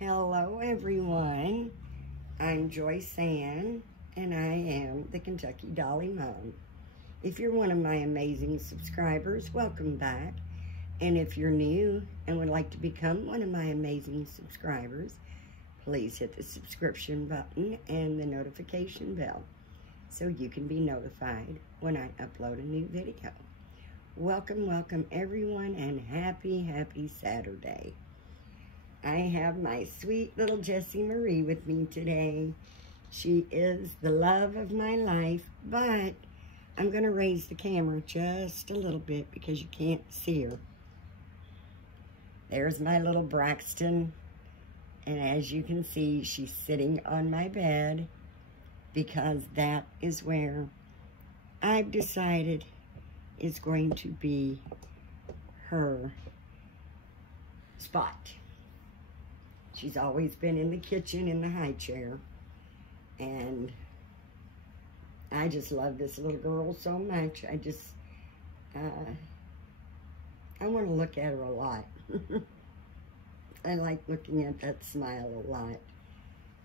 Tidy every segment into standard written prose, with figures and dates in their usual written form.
Hello everyone, I'm Joyce Ann and I am the Kentucky Dolly Mom. If you're one of my amazing subscribers, welcome back. And if you're new and would like to become one of my amazing subscribers, please hit the subscription button and the notification bell so you can be notified when I upload a new video. Welcome everyone, and happy Saturday. I have my sweet little Jessie Marie with me today. She is the love of my life, but I'm going to raise the camera just a little bit because you can't see her. There's my little Braxton, and as you can see, she's sitting on my bed because that is where I've decided is going to be her spot. She's always been in the kitchen in the high chair, and I just love this little girl so much. I want to look at her a lot. I like looking at that smile a lot.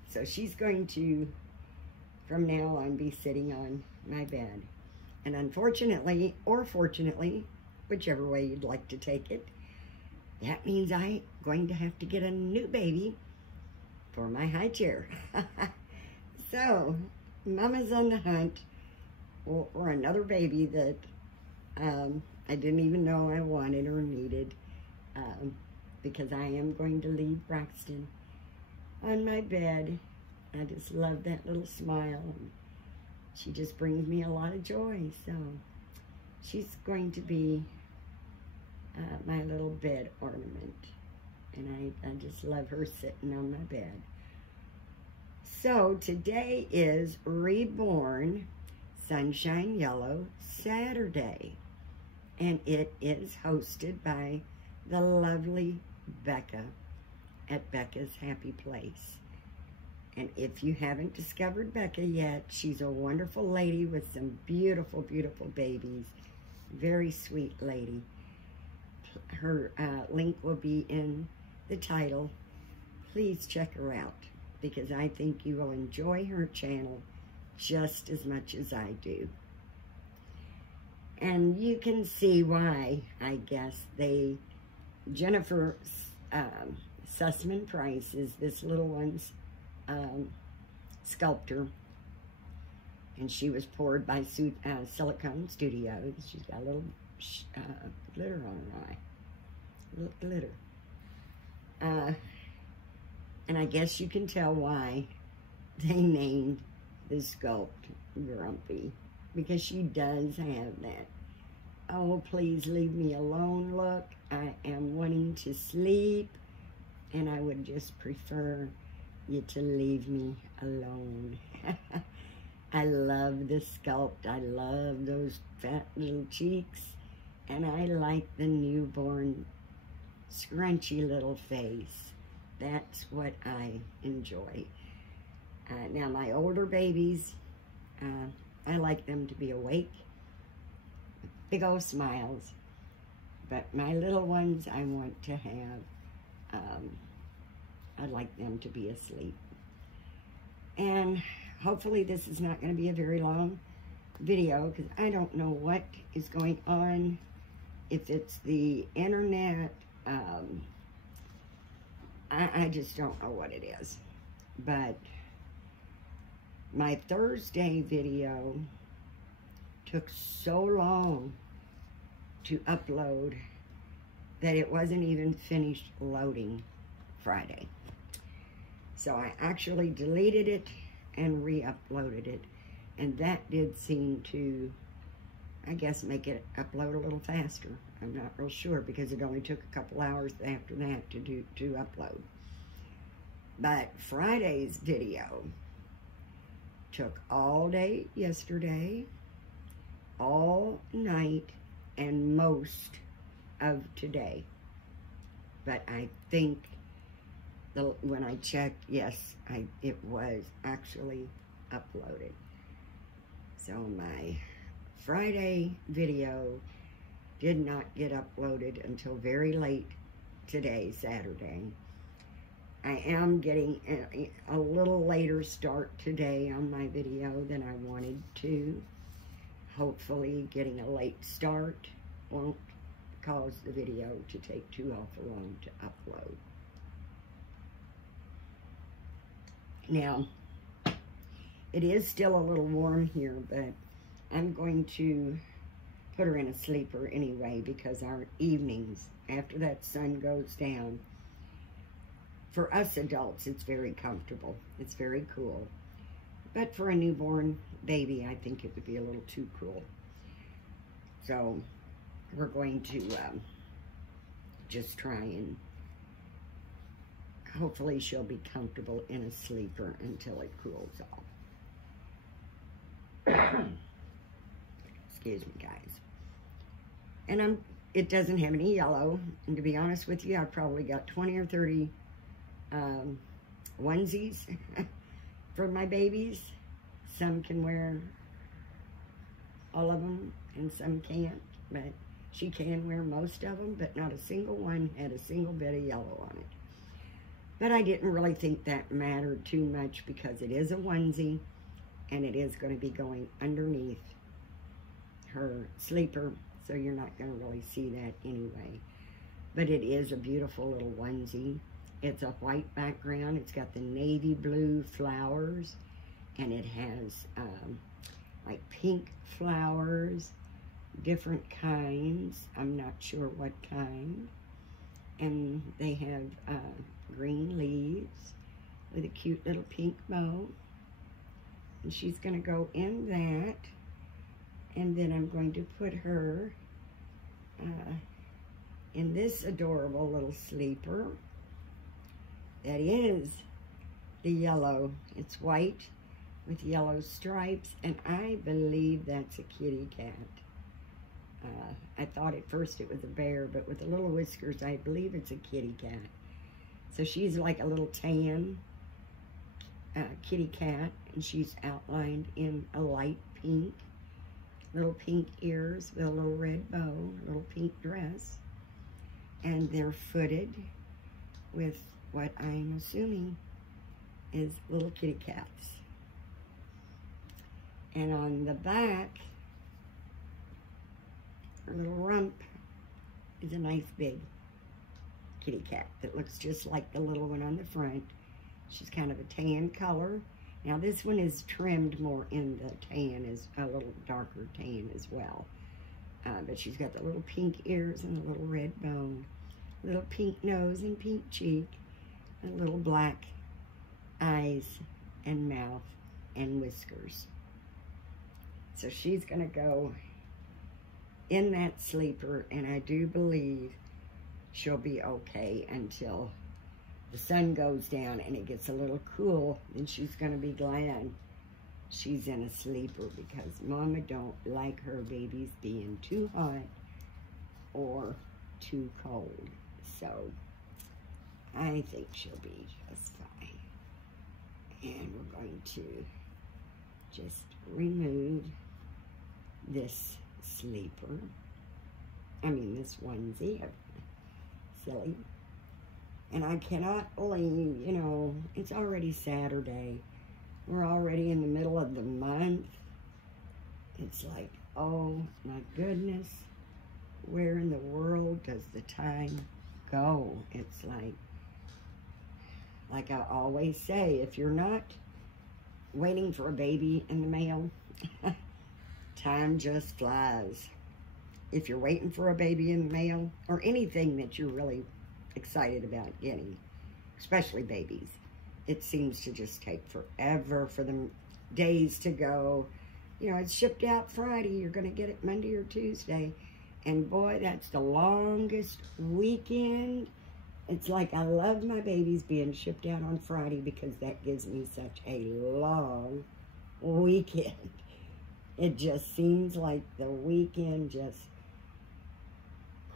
So she's going to, from now on, be sitting on my bed. And unfortunately, or fortunately, whichever way you'd like to take it, that means I'm going to have to get a new baby for my high chair. So, Mama's on the hunt for another baby that I didn't even know I wanted or needed, because I am going to leave Braxton on my bed. I just love that little smile. She just brings me a lot of joy. So, she's going to be my little bed ornament, and I just love her sitting on my bed. So today is Reborn Sunshine Yellow Saturday, and it is hosted by the lovely Becca at Becca's Happy Place. And if you haven't discovered Becca yet, she's a wonderful lady with some beautiful babies. Very sweet lady. Her link will be in the title. Please check her out because I think you will enjoy her channel just as much as I do. And you can see why, I guess, Jennifer Sussman Price is this little one's sculptor, and she was poured by Silicone Studios. She's got a little glitter on her eye. A little glitter. And I guess you can tell why they named the sculpt Grumpy, because she does have that, oh, please leave me alone look. I am wanting to sleep, and I would just prefer you to leave me alone. I love the sculpt. I love those fat little cheeks. And I like the newborn, scrunchy little face. That's what I enjoy. Now, my older babies, I like them to be awake, with big old smiles. But my little ones, I want to have, I'd like them to be asleep. And hopefully this is not going to be a very long video, because I don't know what is going on. If it's the internet, I just don't know what it is. But my Thursday video took so long to upload that it wasn't even finished loading Friday. So I actually deleted it and re-uploaded it. And that did seem to, I guess, make it upload a little faster. I'm not real sure because it only took a couple hours after that to upload. But Friday's video took all day yesterday, all night, and most of today. But I think when I checked, yes, it was actually uploaded. So my Friday video did not get uploaded until very late today, Saturday. I am getting a little later start today on my video than I wanted to. Hopefully getting a late start won't cause the video to take too awful long to upload. Now, it is still a little warm here, but I'm going to put her in a sleeper anyway, because our evenings, after that sun goes down, for us adults, it's very comfortable. It's very cool. But for a newborn baby, I think it would be a little too cool. So we're going to just try and hopefully she'll be comfortable in a sleeper until it cools off. Excuse me, guys. And it doesn't have any yellow. And to be honest with you, I've probably got 20 or 30 onesies for my babies. Some can wear all of them and some can't, but she can wear most of them, but not a single one had a single bit of yellow on it. But I didn't really think that mattered too much because it is a onesie and it is going to be going underneath her sleeper, so you're not going to really see that anyway. But it is a beautiful little onesie. It's a white background. It's got the navy blue flowers, and it has like pink flowers, different kinds. I'm not sure what kind. And they have green leaves with a cute little pink bow. And she's going to go in that. And then I'm going to put her in this adorable little sleeper. That is the yellow. It's white with yellow stripes, and I believe that's a kitty cat. I thought at first it was a bear, but with the little whiskers, I believe it's a kitty cat. So she's like a little tan kitty cat, and she's outlined in a light pink. Little pink ears with a little red bow, little pink dress. And they're footed with what I'm assuming is little kitty cats. And on the back, her little rump is a nice big kitty cat that looks just like the little one on the front. She's kind of a tan color. Now this one is trimmed more in the tan, is a little darker tan as well. But she's got the little pink ears and the little red bone, little pink nose and pink cheek, and little black eyes and mouth and whiskers. So she's gonna go in that sleeper, and I do believe she'll be okay until the sun goes down and it gets a little cool. Then she's gonna be glad she's in a sleeper, because Mama don't like her babies being too hot or too cold. So I think she'll be just fine. And we're going to just remove this sleeper. I mean this onesie. Silly. And I cannot believe, you know, it's already Saturday. We're already in the middle of the month. It's like, oh my goodness, where in the world does the time go? It's like I always say, if you're not waiting for a baby in the mail, time just flies. If you're waiting for a baby in the mail, or anything that you're really excited about getting, especially babies, it seems to just take forever for them days to go. You know, it's shipped out Friday, you're going to get it Monday or Tuesday, and boy, that's the longest weekend. It's like I love my babies being shipped out on Friday, because that gives me such a long weekend. It just seems like the weekend just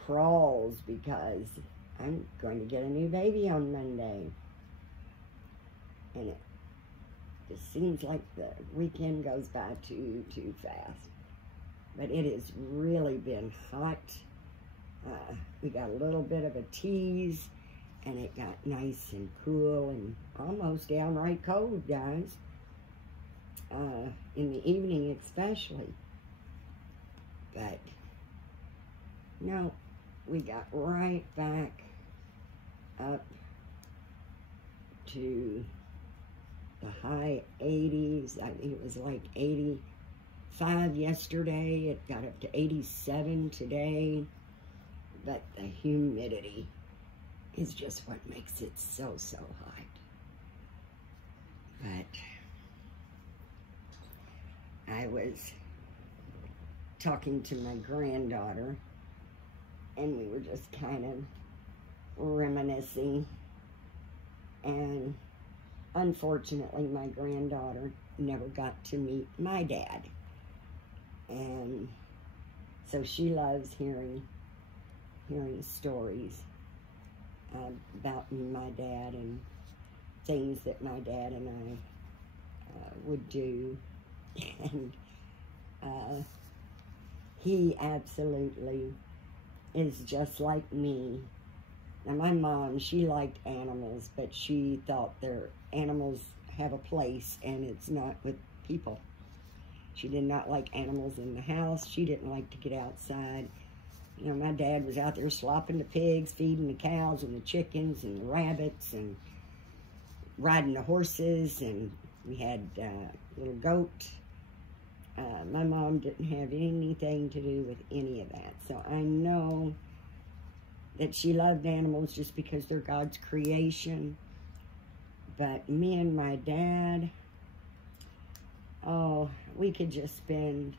crawls, because I'm going to get a new baby on Monday. And it just seems like the weekend goes by too fast. But it has really been hot. We got a little bit of a tease, and it got nice and cool and almost downright cold, guys. In the evening especially. But no, we got right back up to the high 80s. I think it was like 85 yesterday. It got up to 87 today. But the humidity is just what makes it so, so hot. But I was talking to my granddaughter, and we were just kind of reminiscing. And unfortunately, my granddaughter never got to meet my dad. And so she loves hearing stories about my dad and things that my dad and I would do. And he absolutely is just like me. Now, my mom, she liked animals, but she thought their animals have a place, and it's not with people. She did not like animals in the house. She didn't like to get outside. You know, my dad was out there slopping the pigs, feeding the cows and the chickens and the rabbits, and riding the horses, and we had a little goat. My mom didn't have anything to do with any of that. So I know that she loved animals just because they're God's creation. But me and my dad, oh, we could just spend,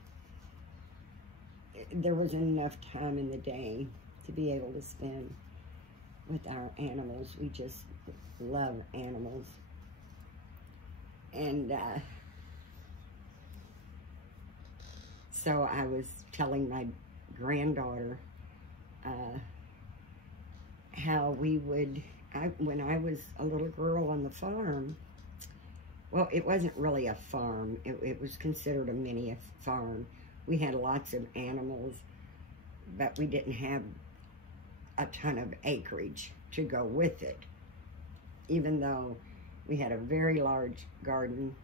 there was enough time in the day to be able to spend with our animals. We just love animals. And so I was telling my granddaughter how we would, when I was a little girl on the farm, well, it wasn't really a farm. It was considered a mini farm. We had lots of animals, but we didn't have a ton of acreage to go with it, even though we had a very large garden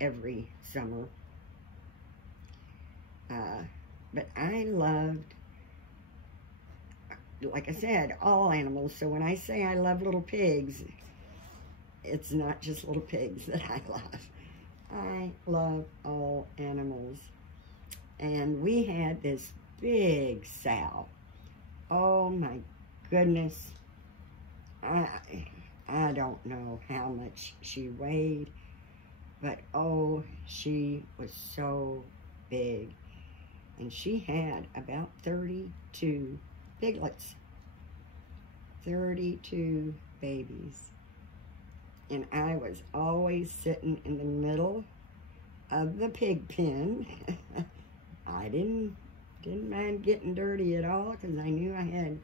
every summer. But I loved, like I said, all animals. So when I say I love little pigs, it's not just little pigs that I love. I love all animals. And we had this big sow. Oh my goodness. I don't know how much she weighed, but oh, she was so big. And she had about 32 piglets, 32 babies. And I was always sitting in the middle of the pig pen. I didn't mind getting dirty at all, because I knew I had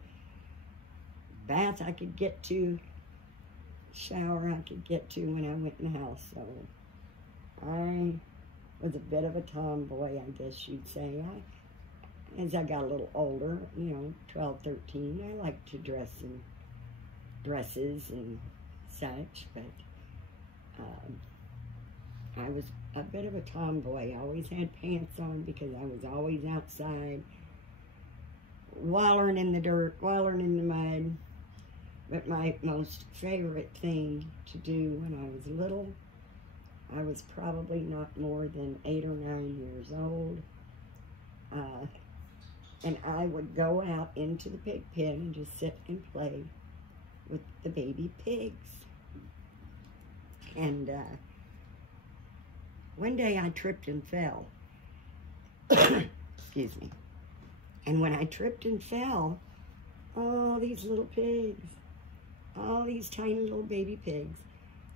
bath I could get to, shower I could get to when I went in the house. So I was a bit of a tomboy, I guess you'd say. As I got a little older, you know, 12, 13, I liked to dress in dresses and such, but I was a bit of a tomboy. I always had pants on because I was always outside, wallering in the dirt, wallering in the mud. But my most favorite thing to do when I was little, I was probably not more than 8 or 9 years old, and I would go out into the pig pen and just sit and play with the baby pigs. And one day I tripped and fell. Excuse me. And when I tripped and fell, all these little pigs, all these tiny little baby pigs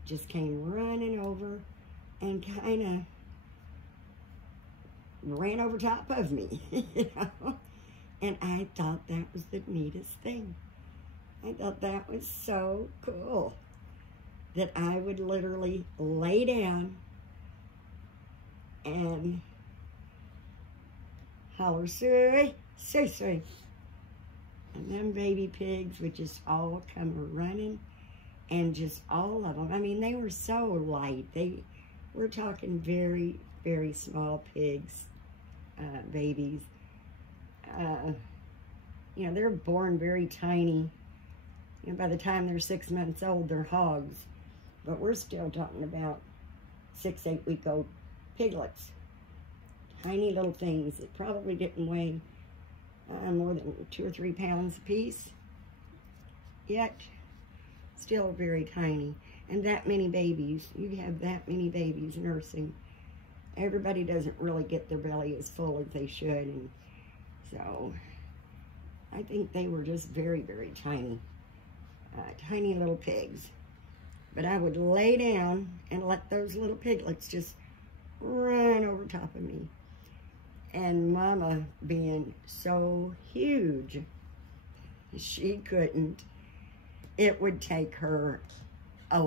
just came running over and kind of ran over top of me, you know? And I thought that was the neatest thing. I thought that was so cool that I would literally lay down and holler, "Suey, Suey, Suey." And them baby pigs would just all come running, and just all of them. I mean, they were so light. We're talking very, very small pigs, babies. You know, they're born very tiny. You know, by the time they're 6 months old, they're hogs. But we're still talking about 6, 8 week old piglets. Tiny little things that probably didn't weigh more than 2 or 3 pounds apiece. Yet, still very tiny. And that many babies, you have that many babies nursing. Everybody doesn't really get their belly as full as they should. And so, I think they were just very, very tiny. Tiny little pigs. But I would lay down and let those little piglets just run over top of me. And Mama, being so huge, she couldn't. It would take her a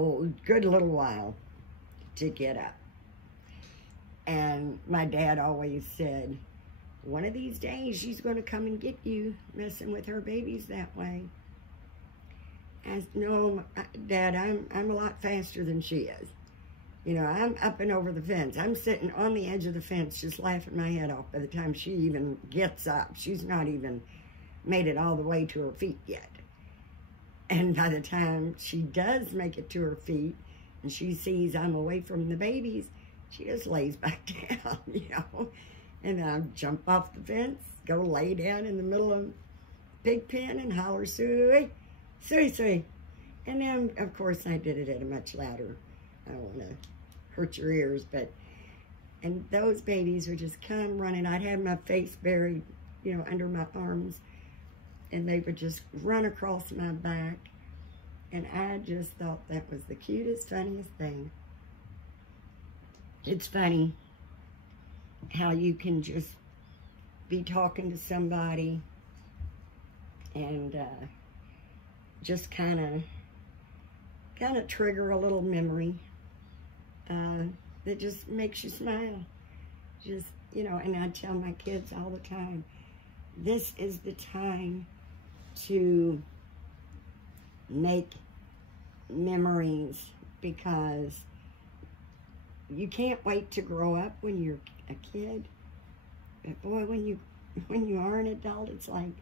good little while to get up. And my dad always said, one of these days she's going to come and get you messing with her babies that way. I said, no, Dad, I'm a lot faster than she is. You know, I'm up and over the fence. I'm sitting on the edge of the fence just laughing my head off by the time she even gets up. She's not even made it all the way to her feet yet. And by the time she does make it to her feet and she sees I'm away from the babies, she just lays back down, you know. And I jump off the fence, go lay down in the middle of the pig pen and holler, Suey, Suey, Suey. And then, of course, I did it at a much louder, I don't want to hurt your ears, but, and those babies would just come running. I'd have my face buried, you know, under my arms, and they would just run across my back. And I just thought that was the cutest, funniest thing. It's funny how you can just be talking to somebody and just kind of trigger a little memory that just makes you smile. Just, you know, and I tell my kids all the time, this is the time to make memories, because you can't wait to grow up when you're a kid. But boy, when you are an adult, it's like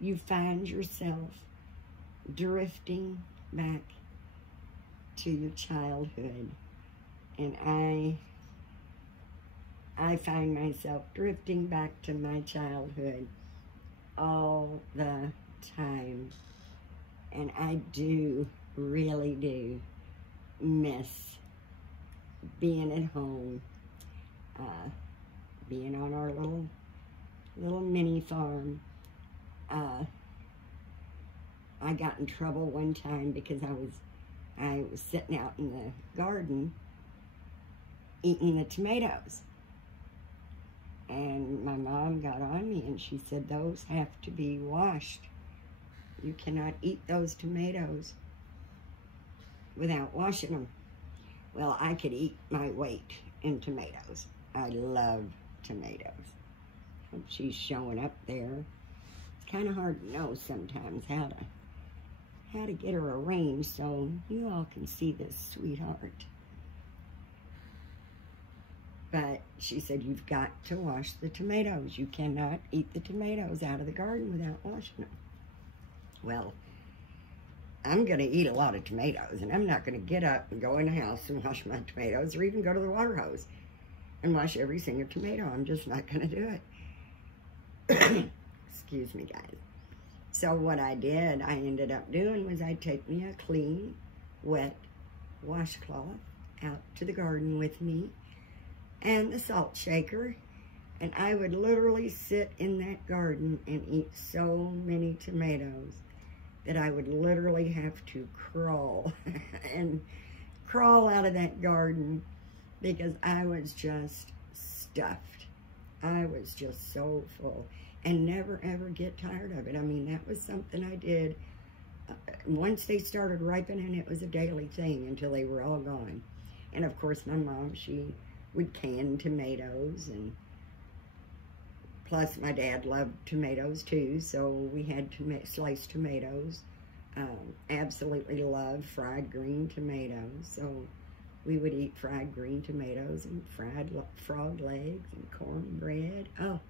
you find yourself drifting back to your childhood. And I find myself drifting back to my childhood all the time. And I do, really do miss being at home, being on our little mini farm. I got in trouble one time because I was sitting out in the garden eating the tomatoes. And my mom got on me and she said, those have to be washed. You cannot eat those tomatoes without washing them. Well, I could eat my weight in tomatoes. I love tomatoes. Hope she's showing up there. It's kind of hard to know sometimes how to get her arranged so you all can see this sweetheart. But she said, you've got to wash the tomatoes. You cannot eat the tomatoes out of the garden without washing them. Well, I'm going to eat a lot of tomatoes, and I'm not going to get up and go in the house and wash my tomatoes, or even go to the water hose and wash every single tomato. I'm just not going to do it. Excuse me, guys. So what I did, I ended up doing was I'd take me a clean, wet washcloth out to the garden with me and the salt shaker, and I would literally sit in that garden and eat so many tomatoes that I would literally have to crawl and crawl out of that garden because I was just stuffed. I was just so full and never ever get tired of it. I mean, that was something I did. Once they started ripening, it was a daily thing until they were all gone. And of course, my mom, she would can tomatoes and Plus, my dad loved tomatoes too, so we had sliced tomatoes. Absolutely loved fried green tomatoes, so we would eat fried green tomatoes and fried frog legs and cornbread. Oh,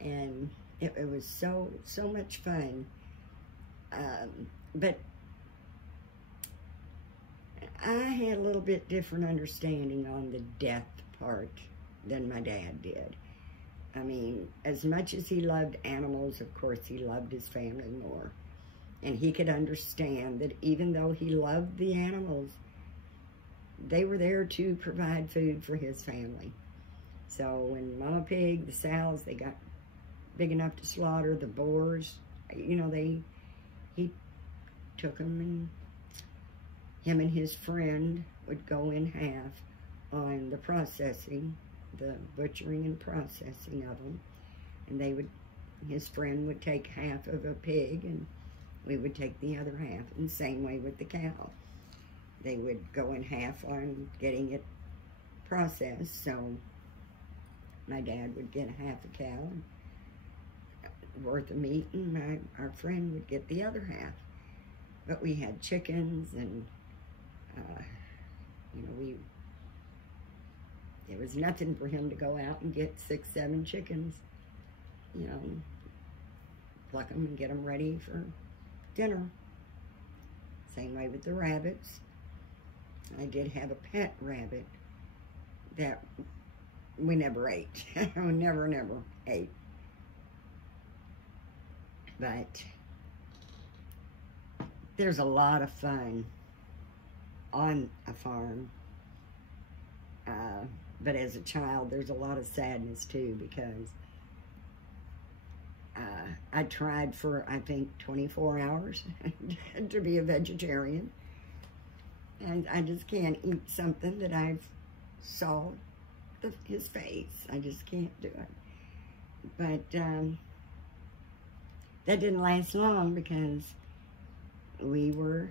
and it was so much fun. But I had a little bit different understanding on the death part than my dad did. I mean, as much as he loved animals, of course, he loved his family more. And he could understand that even though he loved the animals, they were there to provide food for his family. So when Mama Pig, the sows, they got big enough to slaughter, the boars, you know, he took them, and him and his friend would go in half on the processing, the butchering and processing of them. And his friend would take half of a pig, and we would take the other half. And same way with the cow. They would go in half on getting it processed. So my dad would get half a cow worth of meat, and our friend would get the other half. But we had chickens, and you know, there was nothing for him to go out and get 6, 7 chickens, you know, pluck them and get them ready for dinner. Same way with the rabbits. I did have a pet rabbit that we never ate. We never ate. But there's a lot of fun on a farm. But as a child, there's a lot of sadness too, because I tried for, I think, 24 hours to be a vegetarian. And I just can't eat something that I've saw his face. I just can't do it. But that didn't last long, because we were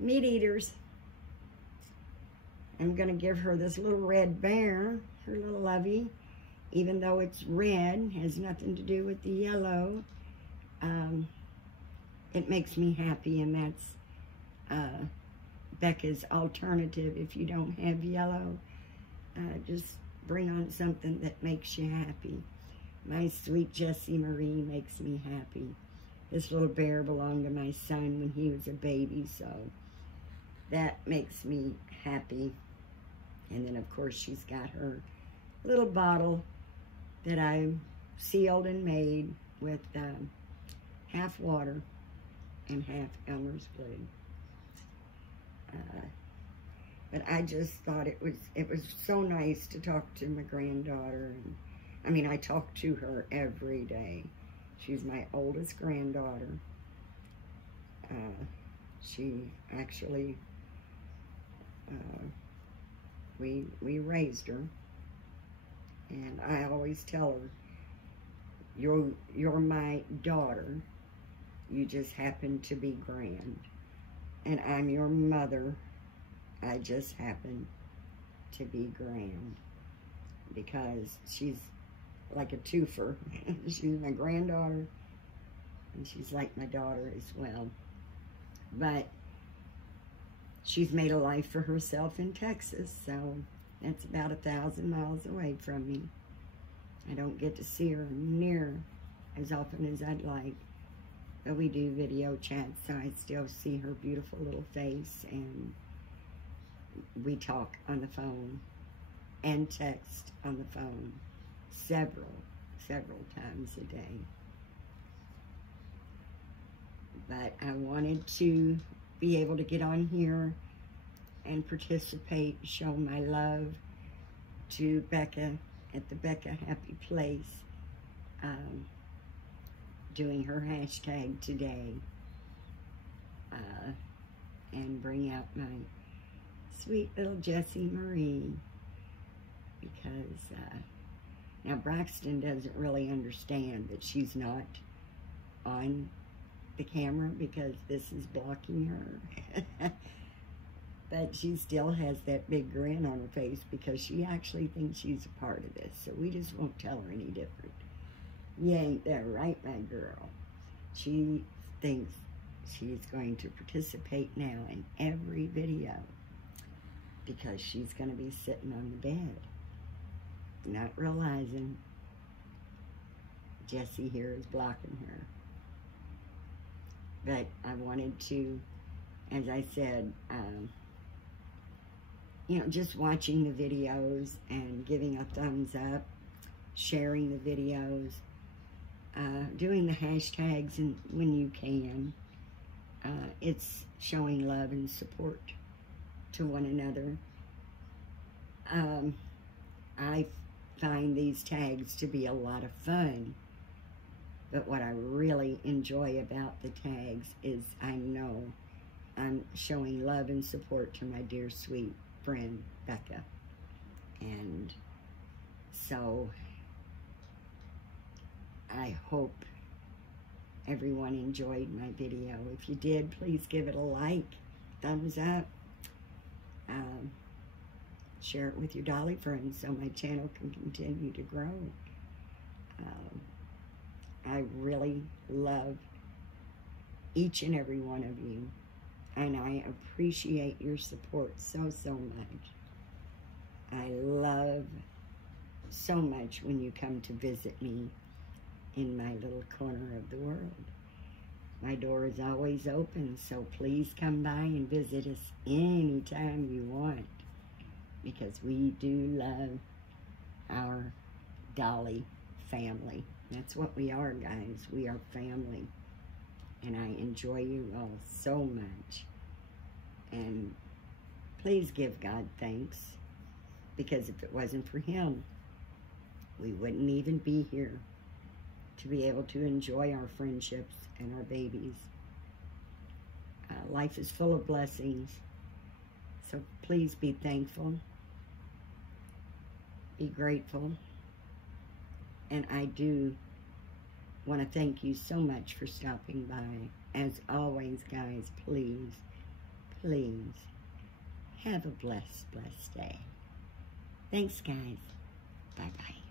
meat eaters. I'm going to give her this little red bear, her little lovey. Even though it's red, has nothing to do with the yellow. It makes me happy, and that's Becca's alternative. If you don't have yellow, just bring on something that makes you happy. My sweet Jessie Marie makes me happy. This little bear belonged to my son when he was a baby, so that makes me happy. And then, of course, she's got her little bottle that I sealed and made with half water and half Elmer's Glue. But I just thought it was so nice to talk to my granddaughter. And I mean, I talk to her every day. She's my oldest granddaughter. She actually, we raised her. And I always tell her, you're my daughter. You just happen to be grand. And I'm your mother. I just happen to be grand. Because she's like a twofer. She's my granddaughter, and she's like my daughter as well. But she's made a life for herself in Texas, so that's about 1,000 miles away from me. I don't get to see her near as often as I'd like, but we do video chats, so I still see her beautiful little face, and we talk on the phone and text on the phone several times a day. But I wanted to be able to get on here and participate, show my love to Becca at the Becca Happy Place, doing her hashtag today, and bring out my sweet little Jessie Marie, because now Braxton doesn't really understand that she's not on the camera because this is blocking her. But she still has that big grin on her face because she actually thinks she's a part of this. So we just won't tell her any different. You ain't there, right, my girl? She thinks she's going to participate now in every video because she's going to be sitting on the bed, not realizing Jessie here is blocking her. But I wanted to, as I said, you know, just watching the videos and giving a thumbs up, sharing the videos, doing the hashtags and when you can. It's showing love and support to one another. I find these tags to be a lot of fun, but what I really enjoy about the tags is I know I'm showing love and support to my dear sweet friend Becca. And so I hope everyone enjoyed my video. If you did, please give it a like, thumbs up, share it with your dolly friends so my channel can continue to grow. I really love each and every one of you, and I appreciate your support so much. I love so much when you come to visit me in my little corner of the world. My door is always open, so please come by and visit us anytime you want, because we do love our dolly family. That's what we are, guys. We are family. And I enjoy you all so much. And please give God thanks, because if it wasn't for Him, we wouldn't even be here to be able to enjoy our friendships and our babies. Life is full of blessings, so please be thankful, be grateful, and I do want to thank you so much for stopping by. As always, guys, please, please have a blessed day. Thanks, guys. Bye-bye.